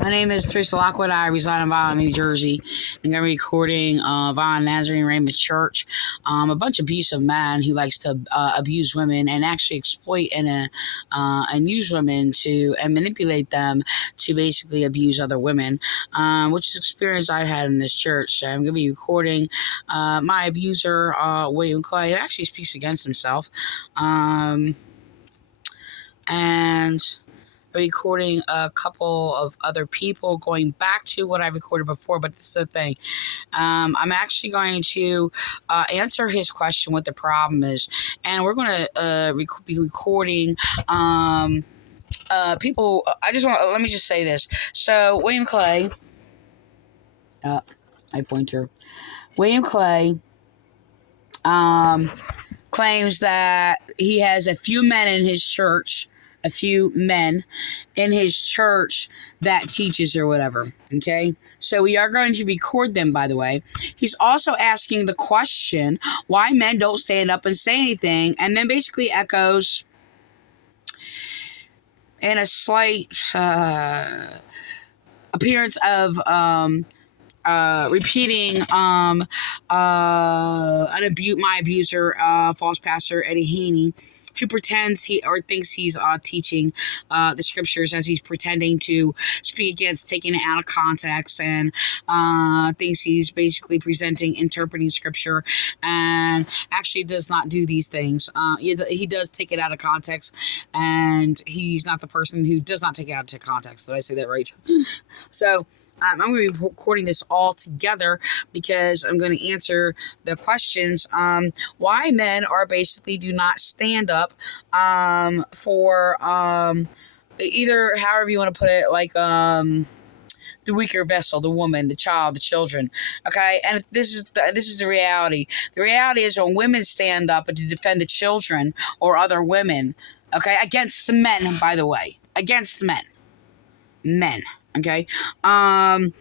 My name is Teresa Lockwood. I reside in Vineland, New Jersey. I'm going to be recording Vineland Nazarene Ramoth Church. A bunch of abusive men who likes to abuse women and actually exploit and use women and manipulate them to basically abuse other women, which is experience I had in this church. So I'm going to be recording my abuser, William Clay, who actually speaks against himself. And recording a couple of other people, going back to what I recorded before, but this is the thing. I'm actually going to answer his question what the problem is, and we're going to be recording people. Let me just say this. So William Clay, my pointer, William Clay claims that he has a few men in his church that teaches or whatever. Okay, so we are going to record them, by the way. He's also asking the question why men don't stand up and say anything, and then basically echoes in a slight appearance of repeating my abuser, false pastor Eddie Haney, who pretends thinks he's teaching the scriptures as he's pretending to speak against taking it out of context, and thinks he's basically interpreting scripture, and actually does not do these things. He does take it out of context, and he's not the person who does not take it out of context. Did I say that right? So I'm going to be recording this all together because I'm going to answer the questions why men do not stand up for either, however you want to put it, like the weaker vessel, the woman, the child, the children. Okay, and this is the reality. The reality is when women stand up to defend the children or other women, okay, against men, by the way, against men. Okay, they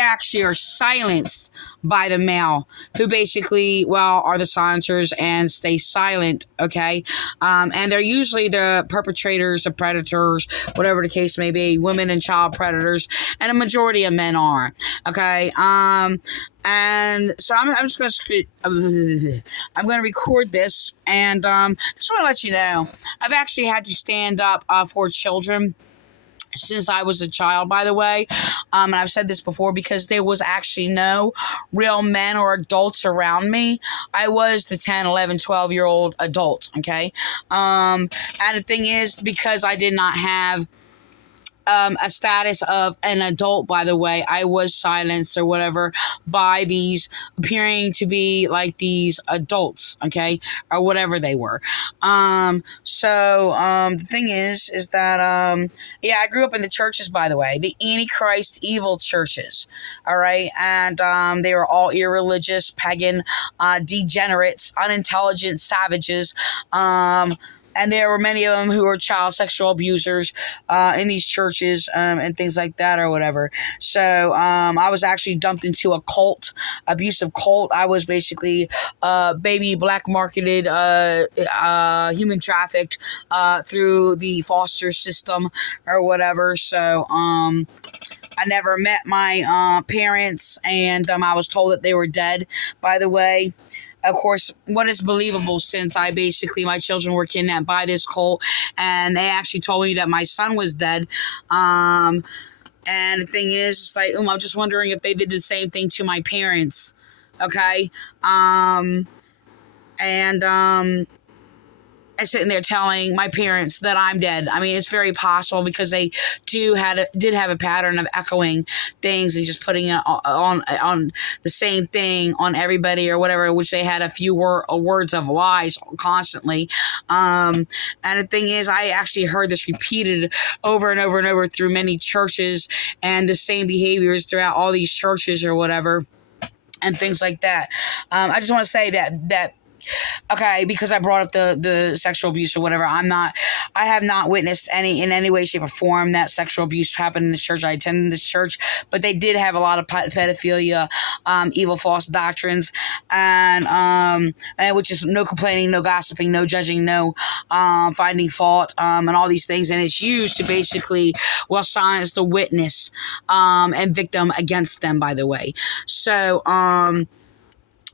actually are silenced by the male, who basically, are the silencers and stay silent. Okay, and they're usually the perpetrators, the predators, whatever the case may be, women and child predators, and a majority of men are. Okay, and so I'm just going to record this, and just want to let you know, I've actually had to stand up for children since I was a child, by the way, and I've said this before, because there was actually no real men or adults around me. I was the 10, 11, 12-year-old adult, okay? And the thing is, because I did not have a status of an adult, by the way, I was silenced or whatever by these appearing to be like these adults, okay, or whatever they were. The thing is that I grew up in the churches, by the way, the Antichrist evil churches, all right, and they were all irreligious, pagan, degenerates, unintelligent savages, and there were many of them who were child sexual abusers in these churches and things like that or whatever. So I was actually dumped into a cult, abusive cult. I was basically baby black marketed, human trafficked through the foster system or whatever. So I never met my parents, and I was told that they were dead, by the way. Of course, what is believable, since my children were kidnapped by this cult, and they actually told me that my son was dead. And the thing is, it's like, I'm just wondering if they did the same thing to my parents. Okay. And sitting there telling my parents that I'm dead. I mean, it's very possible, because they did have a pattern of echoing things and just putting it on the same thing on everybody or whatever, which they had a few words of lies constantly. And the thing is, I actually heard this repeated over and over and over through many churches, and the same behaviors throughout all these churches or whatever, and things like that. I just want to say that okay, because I brought up the sexual abuse or whatever, I have not witnessed in any way, shape, or form that sexual abuse happened in this church. I attended this church, but they did have a lot of pedophilia, evil, false doctrines, and which is no complaining, no gossiping, no judging, no finding fault, and all these things, and it's used to basically, well, silence the witness and victim against them, by the way. So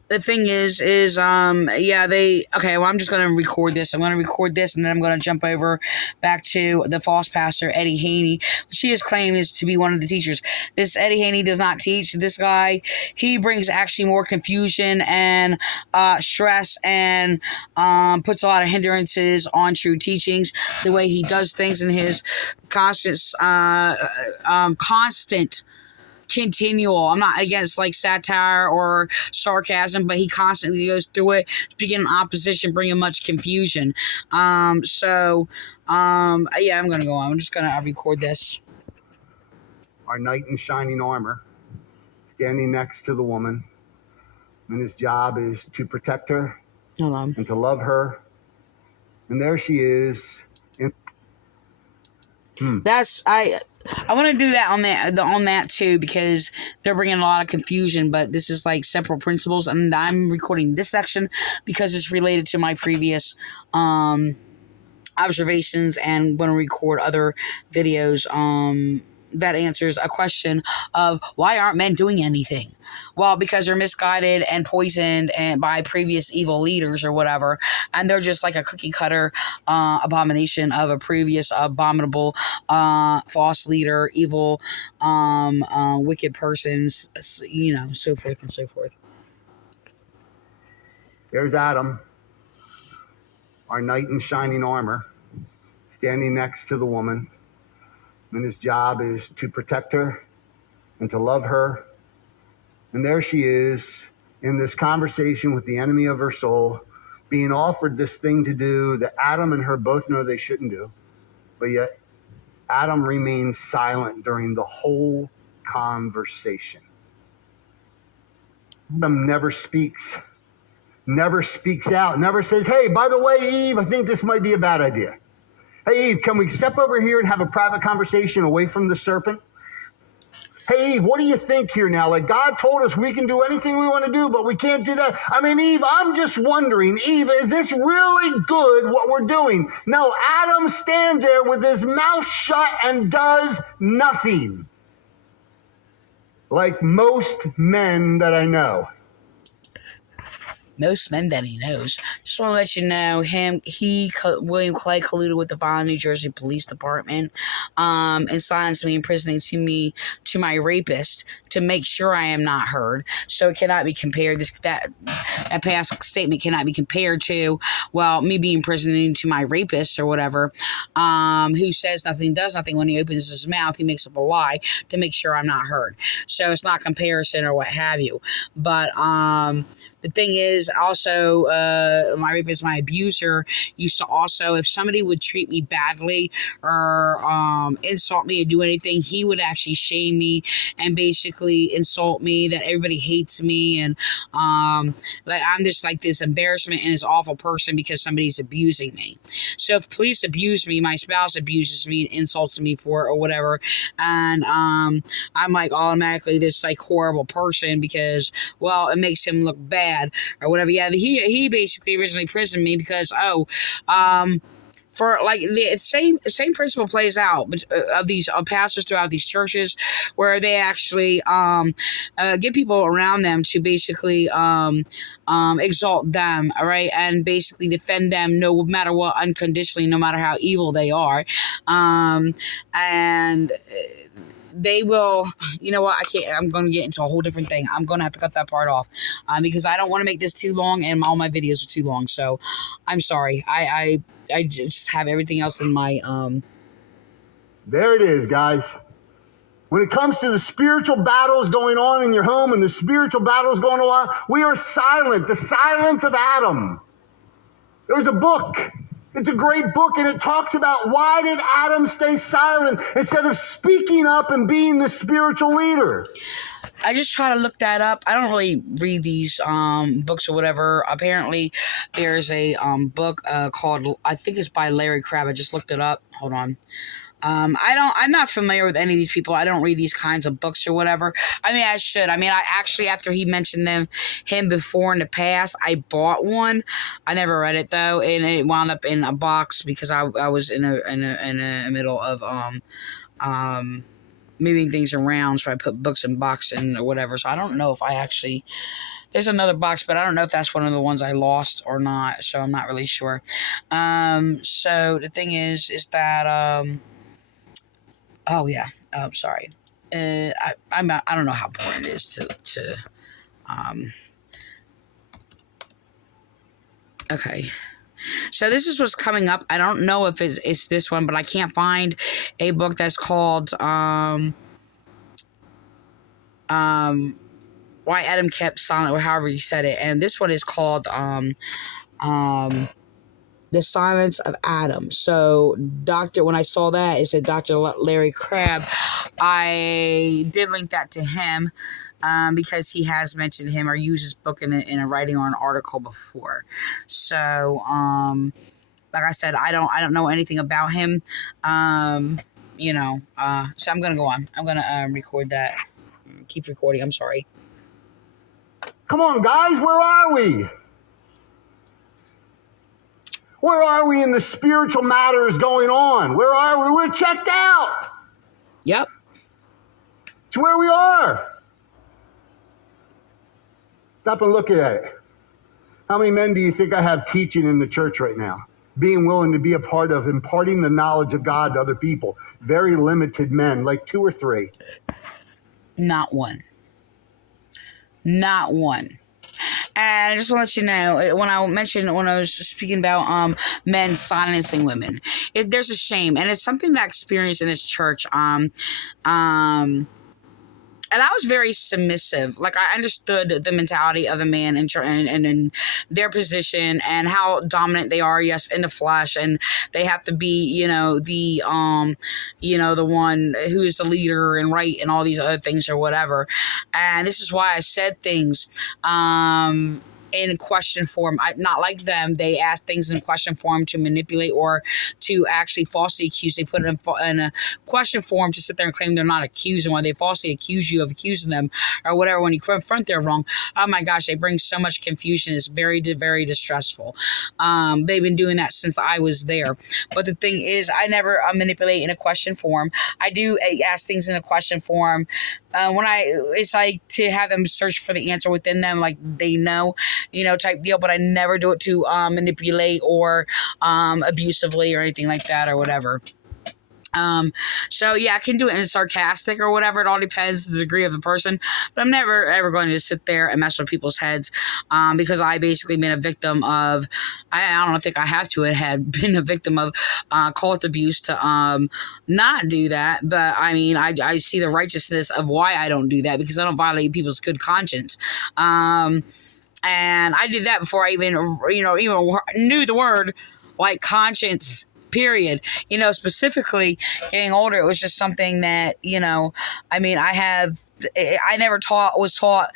the thing is I'm just going to record this. I'm going to record this, and then I'm going to jump over back to the false pastor, Eddie Haney, which he is claiming is to be one of the teachers. This Eddie Haney does not teach. This guy, he brings actually more confusion and stress, and puts a lot of hindrances on true teachings, the way he does things, in his constant continual. I'm not against like satire or sarcasm, but he constantly goes through it, speaking in opposition, bringing much confusion. I'm gonna go on. I'm just gonna record this. Our knight in shining armor, standing next to the woman, and his job is to protect her and to love her. And there she is. I want to do that on that too, because they're bringing a lot of confusion, but this is like separate principles, and I'm recording this section because it's related to my previous observations, and going to record other videos that answers a question of why aren't men doing anything? Well, because they're misguided and poisoned and by previous evil leaders or whatever, and they're just like a cookie cutter abomination of a previous abominable false leader, evil wicked persons, so forth and so forth. There's Adam, our knight in shining armor, standing next to the woman, and his job is to protect her and to love her. And there she is in this conversation with the enemy of her soul, being offered this thing to do that Adam and her both know they shouldn't do. But yet Adam remains silent during the whole conversation. Adam never speaks out, never says, hey, by the way, Eve, I think this might be a bad idea. Hey, Eve, can we step over here and have a private conversation away from the serpent? Hey, Eve, what do you think here now? Like, God told us we can do anything we want to do, but we can't do that. I mean, Eve, I'm just wondering, Eve, is this really good what we're doing? No, Adam stands there with his mouth shut and does nothing. Like most men that I know. Most men that he knows. Just want to let you know, William Clay colluded with the Vineland, New Jersey Police Department, and silenced me, imprisoning to my rapist to make sure I am not heard. So it cannot be compared. That past statement cannot be compared to, well, me being imprisoning to my rapist or whatever, who says nothing, does nothing. When he opens his mouth, he makes up a lie to make sure I'm not heard. So it's not comparison or what have you. But the thing is, also, my rapist, my abuser, used to also, if somebody would treat me badly or insult me or do anything, he would actually shame me and basically insult me, that everybody hates me, and like I'm just like this embarrassment and this awful person because somebody's abusing me. So if police abuse me, my spouse abuses me, insults me for it or whatever, and I'm like automatically this like horrible person because, well, it makes him look bad or whatever. Yeah, he basically originally imprisoned me because for like the same principle plays out of these pastors throughout these churches, where they actually get people around them to basically exalt them, all right, and basically defend them no matter what, unconditionally, no matter how evil they are, and they will, you know what, I can't, I'm going to get into a whole different thing. I'm going to have to cut that part off because I don't want to make this too long, and all my videos are too long, so I'm sorry. I just have everything else in my There it is, guys. When it comes to the spiritual battles going on in your home and the spiritual battles going on, we are silent. The silence of Adam. There's a book. It's a great book, and it talks about why did Adam stay silent instead of speaking up and being the spiritual leader. I just try to look that up. I don't really read these books or whatever. Apparently, there's a book called, I think it's by Larry Crabb. I just looked it up. Hold on. I'm not familiar with any of these people. I don't read these kinds of books or whatever. I mean, I should. I mean, I actually, after he mentioned him before in the past, I bought one. I never read it though, and it wound up in a box because I was in a middle of moving things around, so I put books in box and or whatever. So I don't know if I actually. There's another box, but I don't know if that's one of the ones I lost or not. So I'm not really sure. So the thing is that oh yeah. Oh, sorry. I don't know how important it is to okay. So this is what's coming up. I don't know if it's this one, but I can't find a book that's called Why Adam Kept Silent, or however you said it. And this one is called The Silence of Adam. So when I saw that, it said Dr. Larry Crabb. I did link that to him because he has mentioned him or used his book in a writing or an article before. So, like I said, I don't know anything about him. So I'm gonna go on. I'm gonna record that. Keep recording. I'm sorry. Come on, guys, where are we? Where are we in the spiritual matters going on? Where are we? We're checked out. Yep. It's where we are. Stop and look at it. How many men do you think I have teaching in the church right now? Being willing to be a part of imparting the knowledge of God to other people. Very limited men, like 2 or 3. Not one. Not one. And I just want to let you know, when I was speaking about men silencing women, there's a shame, and it's something that I experienced in this church. And I was very submissive. Like, I understood the mentality of the man and their position and how dominant they are, yes, in the flesh. And they have to be, the one who is the leader and right and all these other things or whatever. And this is why I said things, in question form. Not like them. They ask things in question form to manipulate or to actually falsely accuse. They put it in a question form to sit there and claim they're not accused. And when they falsely accuse you of accusing them or whatever, when you confront they're wrong, oh my gosh, they bring so much confusion. It's very, very distressful. They've been doing that since I was there. But the thing is, I never manipulate in a question form. I do ask things in a question form. It's like to have them search for the answer within them, like they know, type deal, but I never do it to manipulate or abusively or anything like that or whatever. So yeah, I can do it in sarcastic or whatever. It all depends the degree of the person, but I'm never ever going to sit there and mess with people's heads, because I basically been a victim of, I don't think I have to have been a victim of, cult abuse to, not do that. But I mean, I see the righteousness of why I don't do that, because I don't violate people's good conscience. And I did that before I even knew the word like conscience, period. Specifically getting older, it was just something that, I never was taught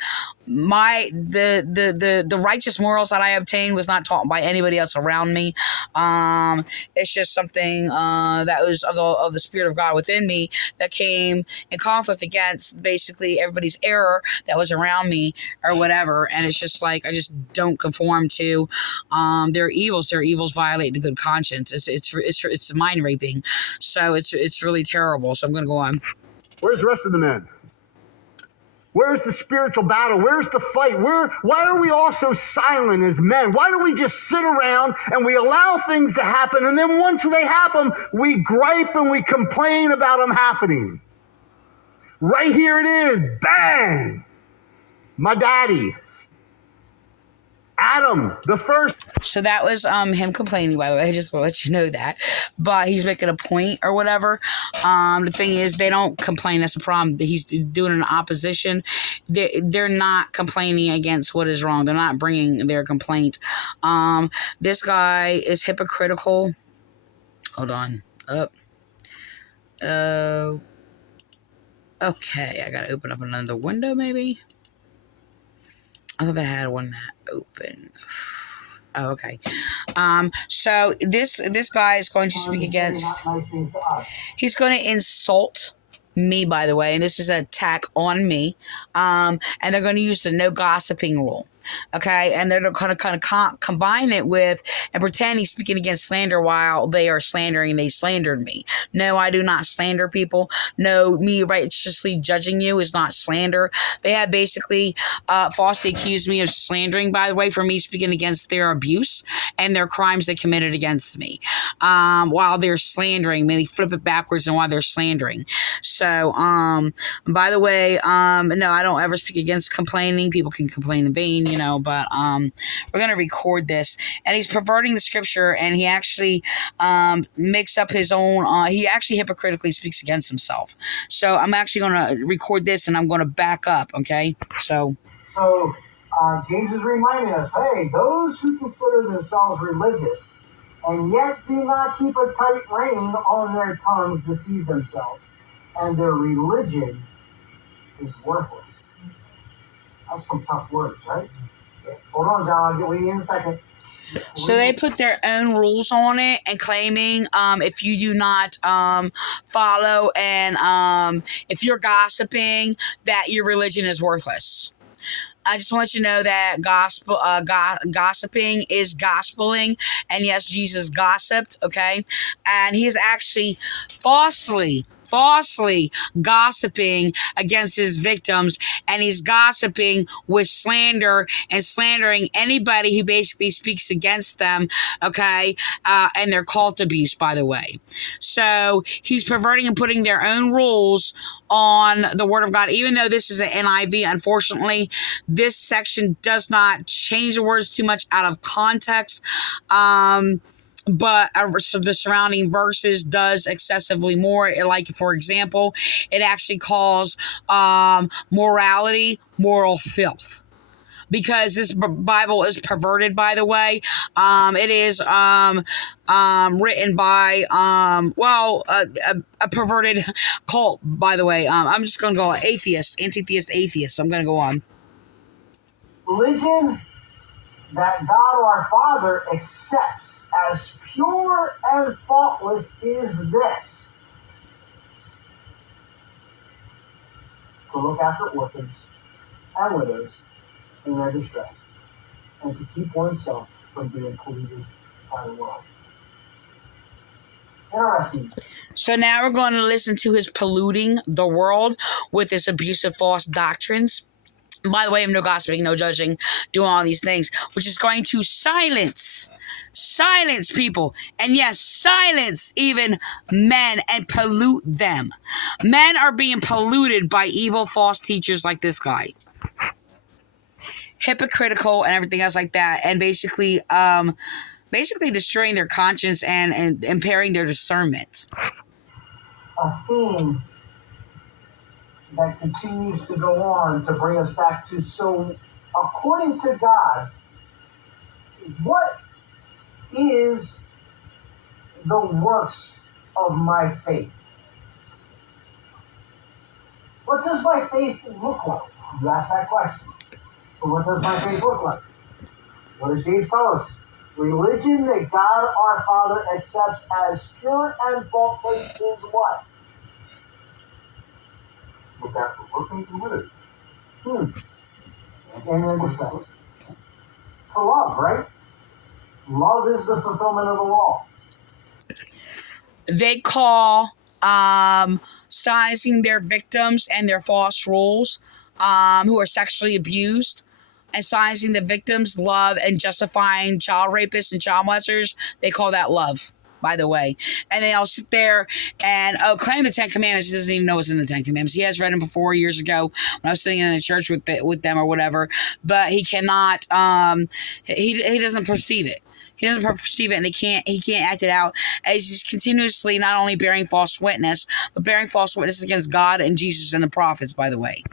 the righteous morals that I obtained was not taught by anybody else around me. It's just something that was of the Spirit of God within me that came in conflict against basically everybody's error that was around me or whatever. And it's just like I just don't conform to their evils. Their evils violate the good conscience. It's mind raping. So it's really terrible. So I'm gonna go on. Where's the rest of the men? Where's the spiritual battle? Where's the fight? Why are we all so silent as men? Why don't we just sit around and we allow things to happen, and then once they happen, we gripe and we complain about them happening? Right here it is. Bang! My daddy. Adam, the first. So that was him complaining, by the way. I just want to let you know that. But he's making a point or whatever. The thing is, they don't complain. That's the problem. He's doing an opposition. They're not complaining against what is wrong. They're not bringing their complaint. This guy is hypocritical. Hold on. Up. Okay, I gotta open up another window, maybe. I thought I had one that open. Oh, okay. So this guy is going to speak against. He's going to insult me, by the way, and this is an attack on me. And they're going to use the no gossiping rule. Okay, and they're going to kind of combine it with and pretend he's speaking against slander while they are slandering. They slandered me. No, I do not slander people. No, me righteously judging you is not slander. They have basically falsely accused me of slandering, by the way, for me speaking against their abuse and their crimes they committed against me. While they're slandering, maybe flip it backwards and while they're slandering. So, by the way, no, I don't ever speak against complaining. People can complain in vain, but we're going to record this. And he's perverting the scripture, and he actually makes up his own, he actually hypocritically speaks against himself. So I'm actually going to record this, and I'm going to back up, okay? So James is reminding us, hey, those who consider themselves religious and yet do not keep a tight rein on their tongues deceive themselves, and their religion is worthless. That's some tough words, right? Yeah. Hold on, John. I'll get with you in a second. So they put their own rules on it and claiming if you do not follow and if you're gossiping, that your religion is worthless. I just want to let you know that gossiping is gospeling, and yes, Jesus gossiped, okay? And he's actually falsely gossiping against his victims, and he's gossiping with slander and slandering anybody who basically speaks against them, okay? And their cult abuse, by the way. So he's perverting and putting their own rules on the Word of God. Even though this is an NIV, unfortunately, this section does not change the words too much out of context. But so the surrounding verses does excessively more. Like, for example, it actually calls morality moral filth. Because this Bible is perverted, by the way. It is written by a perverted cult, by the way. I'm just going to go atheist, atheist. So I'm going to go on. Religion that God our Father accepts as pure and faultless is this: to look after orphans and widows in their distress, and to keep oneself from being polluted by the world. Interesting. So now we're going to listen to his polluting the world with his abusive false doctrines. By the way, I'm no gossiping, no judging, doing all these things, which is going to silence people. And yes, silence even men and pollute them. Men are being polluted by evil false teachers like this guy. Hypocritical and everything else like that. And basically destroying their conscience and impairing their discernment. A theme that continues to go on to bring us back to, so according to God, what is the works of my faith? What does my faith look like? You ask that question. So what does my faith look like? What does James tell us? Religion that God our Father accepts as pure and faultless is what? Look after orphans and widows. And their distress. To love, right? Love is the fulfillment of the law. They call silencing their victims and their false rules who are sexually abused, and silencing the victims love, and justifying child rapists and child molesters. They call that love, by the way. And they all sit there and claim the Ten Commandments. He doesn't even know what's in the Ten Commandments. He has read them before years ago when I was sitting in the church with them or whatever, but he cannot he doesn't perceive it. He doesn't perceive it, and he can't act it out. And he's just continuously not only bearing false witness, but bearing false witness against God and Jesus and the prophets, by the way.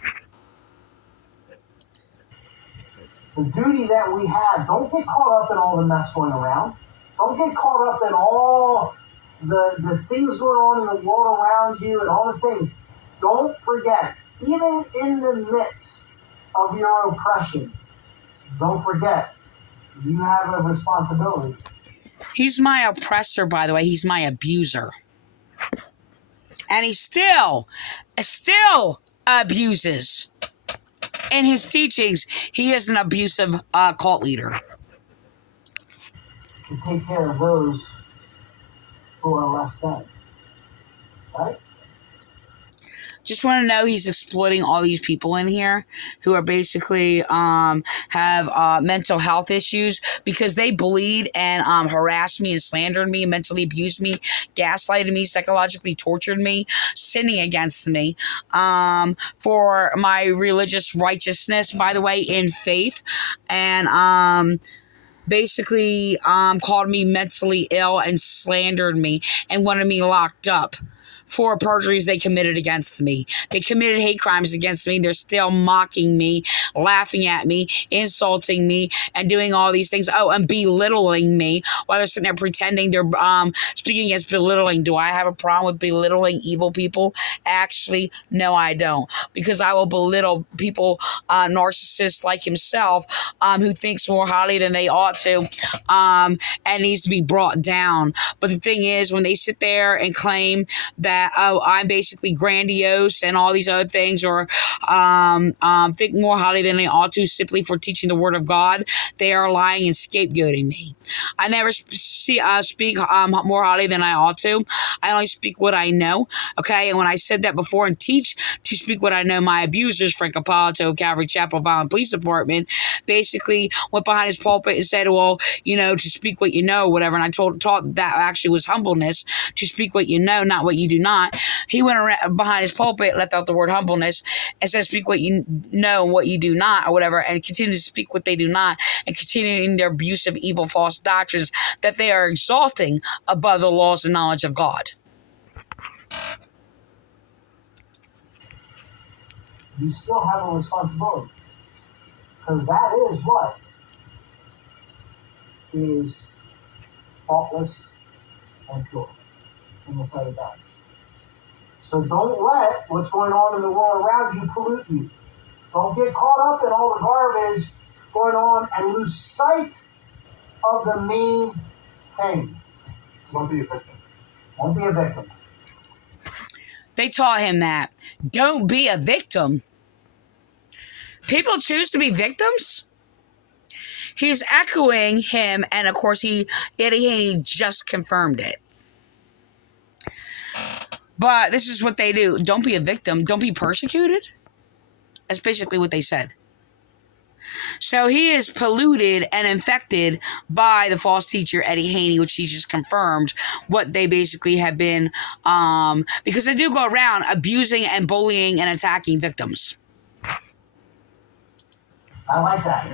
The duty that we have, don't get caught up in all the mess going around. Don't get caught up in all the things going on in the world around you and all the things. don't forget, even in the midst of your oppression, don't forget, you have a responsibility. He's my oppressor, by the way. He's my abuser. And he still abuses. In his teachings, he is an abusive cult leader. To take care of those who are less than. Right? Just want to know he's exploiting all these people in here who are basically have mental health issues because they bullied and harassed me and slandered me, mentally abused me, gaslighted me, psychologically tortured me, sinning against me for my religious righteousness, by the way, in faith, and basically called me mentally ill and slandered me and wanted me locked up for perjuries they committed against me. They committed hate crimes against me. They're still mocking me, laughing at me, insulting me, and doing all these things. Oh, and belittling me while they're sitting there pretending they're speaking against belittling. Do I have a problem with belittling evil people? Actually, no, I don't. Because I will belittle people, narcissists like himself, who thinks more highly than they ought to, and needs to be brought down. But the thing is, when they sit there and claim that, oh, I'm basically grandiose and all these other things, or think more highly than they ought to simply for teaching the word of God, they are lying and scapegoating me. I never speak more highly than I ought to. I only speak what I know, okay? And when I said that before and teach to speak what I know, my abusers, Frank Appolito, Calvary Chapel, Violent Police Department, basically went behind his pulpit and said, well, to speak what you know, whatever. And I taught that actually was humbleness, to speak what you know, not what you do not. He went around behind his pulpit, left out the word humbleness, and said, speak what you know and what you do not, or whatever, and continue to speak what they do not, and continuing their abusive, evil, false doctrines that they are exalting above the laws and knowledge of God. You still have a responsibility. Because that is what is faultless and pure in the sight of God. So don't let what's going on in the world around you pollute you. Don't get caught up in all the garbage going on and lose sight of the main thing. Don't be a victim. Don't be a victim. They taught him that. Don't be a victim. People choose to be victims? He's echoing him, and of course Eddie Haney just confirmed it. But this is what they do. Don't be a victim. Don't be persecuted. That's basically what they said. So he is polluted and infected by the false teacher, Eddie Haney, which he just confirmed what they basically have been, because they do go around abusing and bullying and attacking victims. I like that.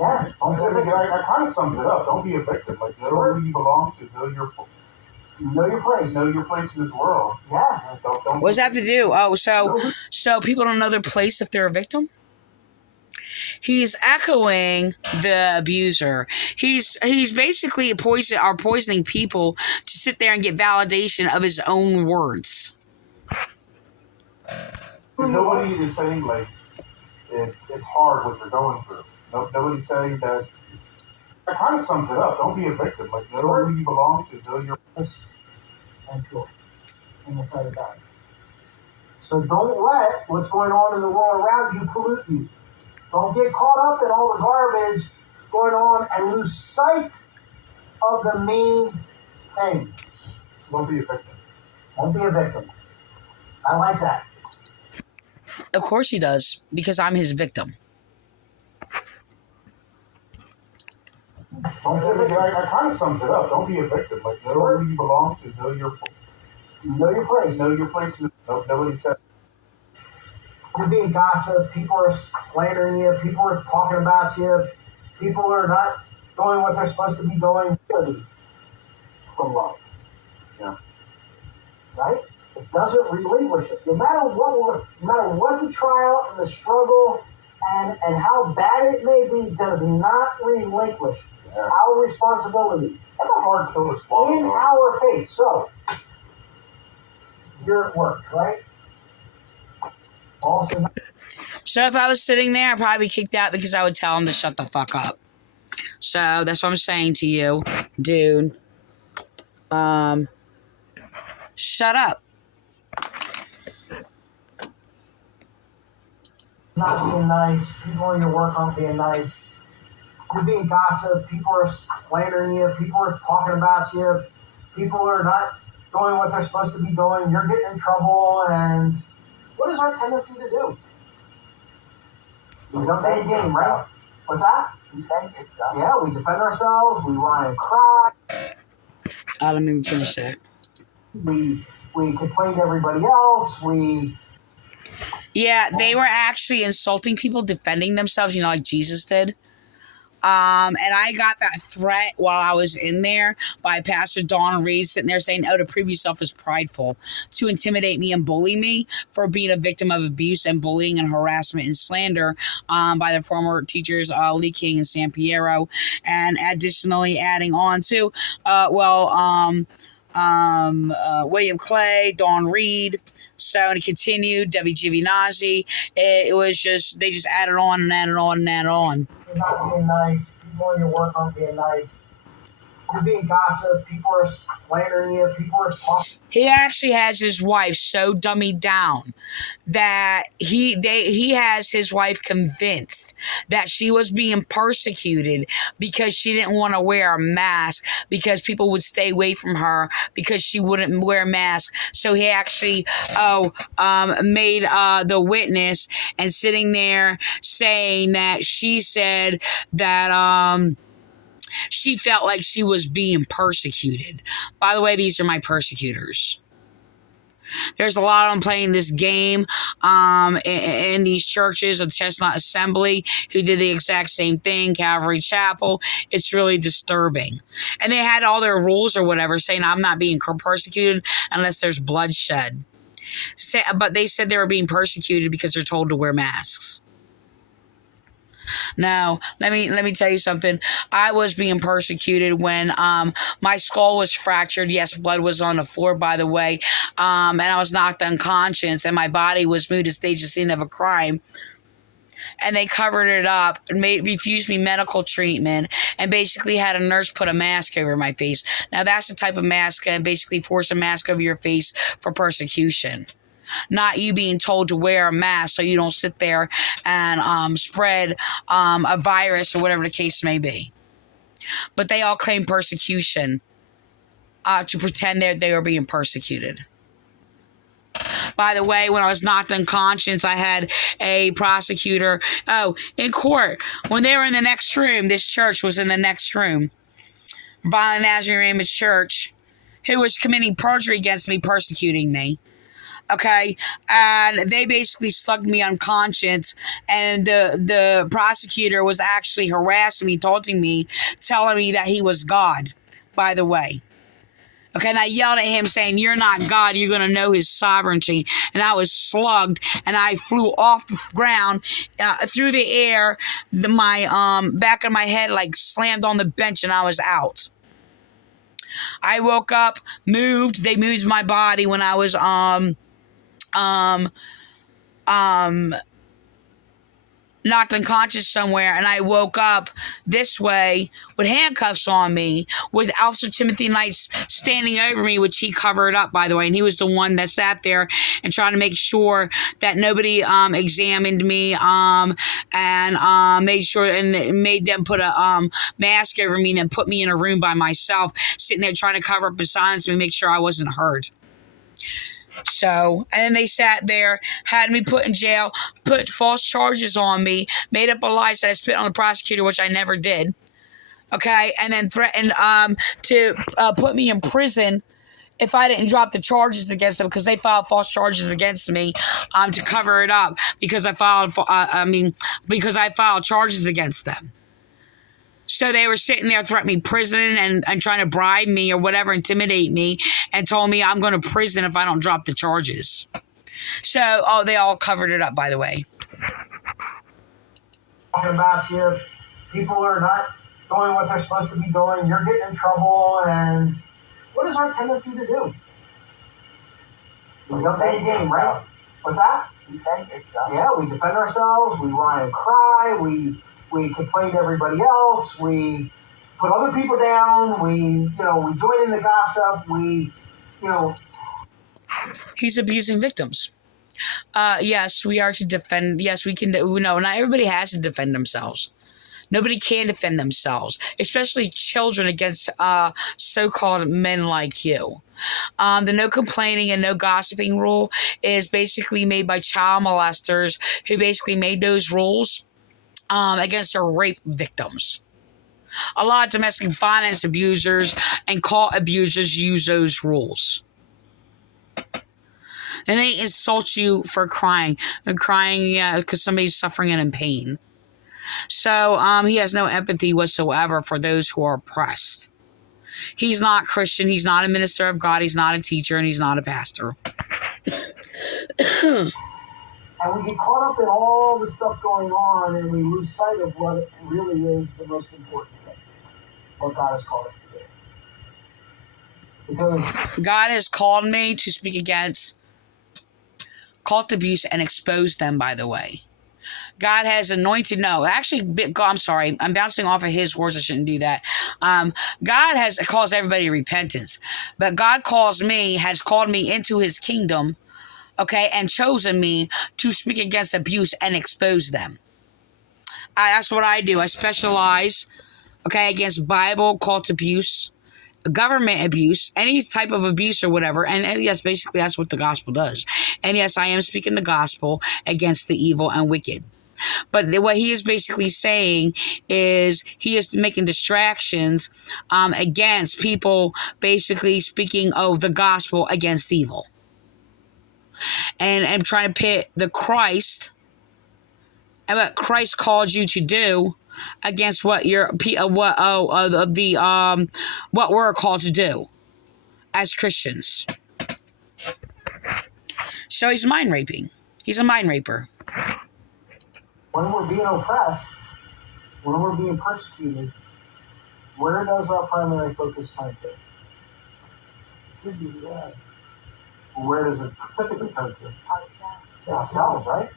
Yeah. I kind of sums it up. Don't be a victim. Like, know who you belong to. Know your place. Know your place in this world. Yeah. Don't What does that have to do? Oh, so people don't know their place if they're a victim? He's echoing the abuser. He's basically poisoning people to sit there and get validation of his own words. Nobody is saying like it's hard what you're going through. Nobody's saying that. That kind of sums it up. Don't be a victim. Like, know who you belong to. Know your place and pure in the sight of God. So don't let what's going on in the world around you pollute you. Don't get caught up in all the garbage going on and lose sight of the main thing. Don't be a victim. Don't be a victim. I like that. Of course he does, because I'm his victim. I kind of sums it up. Don't be a victim. Like, know who you belong to. Know your place. Know your place. Nobody said. You're being gossiped. People are slandering you. People are talking about you. People are not doing what they're supposed to be doing. From love. Yeah. Right? It doesn't relinquish us. No matter what the trial and the struggle and how bad it may be, does not relinquish our responsibility. That's a hard pill to swallow. In our faith. So, you're at work, right? False is not. So if I was sitting there, I'd probably be kicked out because I would tell him to shut the fuck up. So that's what I'm saying to you, dude. Shut up. Not being nice. People in your work aren't being nice. You're being gossip. People are slandering you. People are talking about you. People are not doing what they're supposed to be doing. You're getting in trouble. And what is our tendency to do? We don't play a game, right? What's that? Defend yourself. Yeah, we defend ourselves. We run and cry. Let me even finish that. We complain to everybody else. Yeah, they were actually insulting people, defending themselves, like Jesus did. And I got that threat while I was in there by Pastor Don Reed sitting there saying, to prove yourself as prideful, to intimidate me and bully me for being a victim of abuse and bullying and harassment and slander by the former teachers Lee King and San Piero. And additionally adding on to, William Clay, Don Reed. So, and it continued, Debbie Giovinazzi. It was just, they just added on and added on and added on. Not being nice. People in your work aren't being nice. You're being gossip. People are slandering you. People are talking. He actually has his wife so dummied down that he has his wife convinced that she was being persecuted because she didn't want to wear a mask, because people would stay away from her because she wouldn't wear a mask. So he actually made the witness and sitting there saying that she said that she felt like she was being persecuted. By the way, these are my persecutors. There's a lot of them playing this game in these churches of Chestnut Assembly who did the exact same thing, Calvary Chapel. It's really disturbing. And they had all their rules or whatever saying I'm not being persecuted unless there's bloodshed. But they said they were being persecuted because they're told to wear masks. Now, let me tell you something. I was being persecuted when my skull was fractured. Yes, blood was on the floor, by the way. And I was knocked unconscious and my body was moved to stage the scene of a crime. And they covered it up and refused me medical treatment and basically had a nurse put a mask over my face. Now, that's the type of mask and basically force a mask over your face for persecution. Not you being told to wear a mask so you don't sit there and spread a virus or whatever the case may be. But they all claim persecution to pretend that they were being persecuted. By the way, when I was knocked unconscious, I had a prosecutor, in court, when they were in the next room, this church was in the next room, Vineland Nazarene Ramoth Church, who was committing perjury against me, persecuting me. Okay, and they basically slugged me unconscious, and the prosecutor was actually harassing me, taunting me, telling me that he was God, by the way. Okay, and I yelled at him saying, "You're not God, you're going to know his sovereignty." And I was slugged, and I flew off the ground, through the air, my back of my head like slammed on the bench, and I was out. I woke up, they moved my body when I was knocked unconscious somewhere, and I woke up this way with handcuffs on me, with Officer Timothy Knights standing over me, which he covered up, by the way, and he was the one that sat there and trying to make sure that nobody examined me and made sure and made them put a mask over me and then put me in a room by myself, sitting there trying to cover up and silence me, make sure I wasn't hurt. So, and then they sat there, had me put in jail, put false charges on me, made up a lie, said I spit on the prosecutor, which I never did. Okay, and then threatened to put me in prison if I didn't drop the charges against them, because they filed false charges against me to cover it up because I filed charges against them. So they were sitting there threatening prison and trying to bribe me or whatever, intimidate me, and told me I'm going to prison if I don't drop the charges. So, they all covered it up, by the way. Talking about you. People are not doing what they're supposed to be doing. You're getting in trouble. And what is our tendency to do? We don't play a game, right? What's that? defend yourself. Yeah, we defend ourselves. We whine and cry. We complain to everybody else. We put other people down. We join in the gossip. He's abusing victims. Yes, we are to defend. Yes, we can. No, not everybody has to defend themselves. Nobody can defend themselves, especially children against so-called men like you. The no complaining and no gossiping rule is basically made by child molesters who basically made those rules against their rape victims. A lot of domestic violence abusers and cult abusers use those rules. And they insult you for crying. And crying, yeah, because somebody's suffering and in pain. So he has no empathy whatsoever for those who are oppressed. He's not Christian. He's not a minister of God. He's not a teacher, and he's not a pastor. And we get caught up in all the stuff going on, and we lose sight of what really is the most important thing, what God has called us to do. Because God has called me to speak against cult abuse and expose them, by the way. God has anointed, I'm sorry, I'm bouncing off of his words. I shouldn't do that. God has calls everybody to repentance, but God has called me into his kingdom, okay, and chosen me to speak against abuse and expose them. That's what I do. I specialize, okay, against Bible, cult abuse, government abuse, any type of abuse or whatever. And yes, basically that's what the gospel does. And yes, I am speaking the gospel against the evil and wicked. But what he is basically saying is he is making distractions against people basically speaking of the gospel against evil. And trying to pit the Christ and what Christ called you to do against what we're called to do as Christians. So he's mind raping. He's a mind raper. when we're being oppressed, when we're being persecuted, where does our primary focus turn to? Could be God. Where does it typically turn to? Ourselves, right?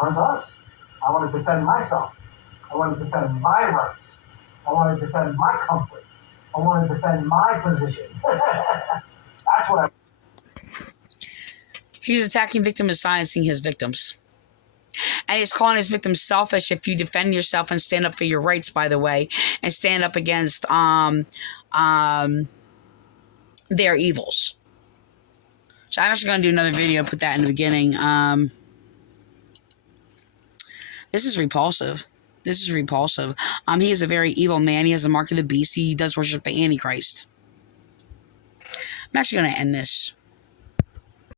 Turns to us. I want to defend myself. I want to defend my rights. I want to defend my comfort. I want to defend my position. That's what He's attacking victims and silencing his victims. And he's calling his victims selfish if you defend yourself and stand up for your rights, by the way, and stand up against their evils. So I'm actually going to do another video, put that in the beginning. This is repulsive. This is repulsive. He is a very evil man. He has the mark of the beast. He does worship the Antichrist. I'm actually going to end this.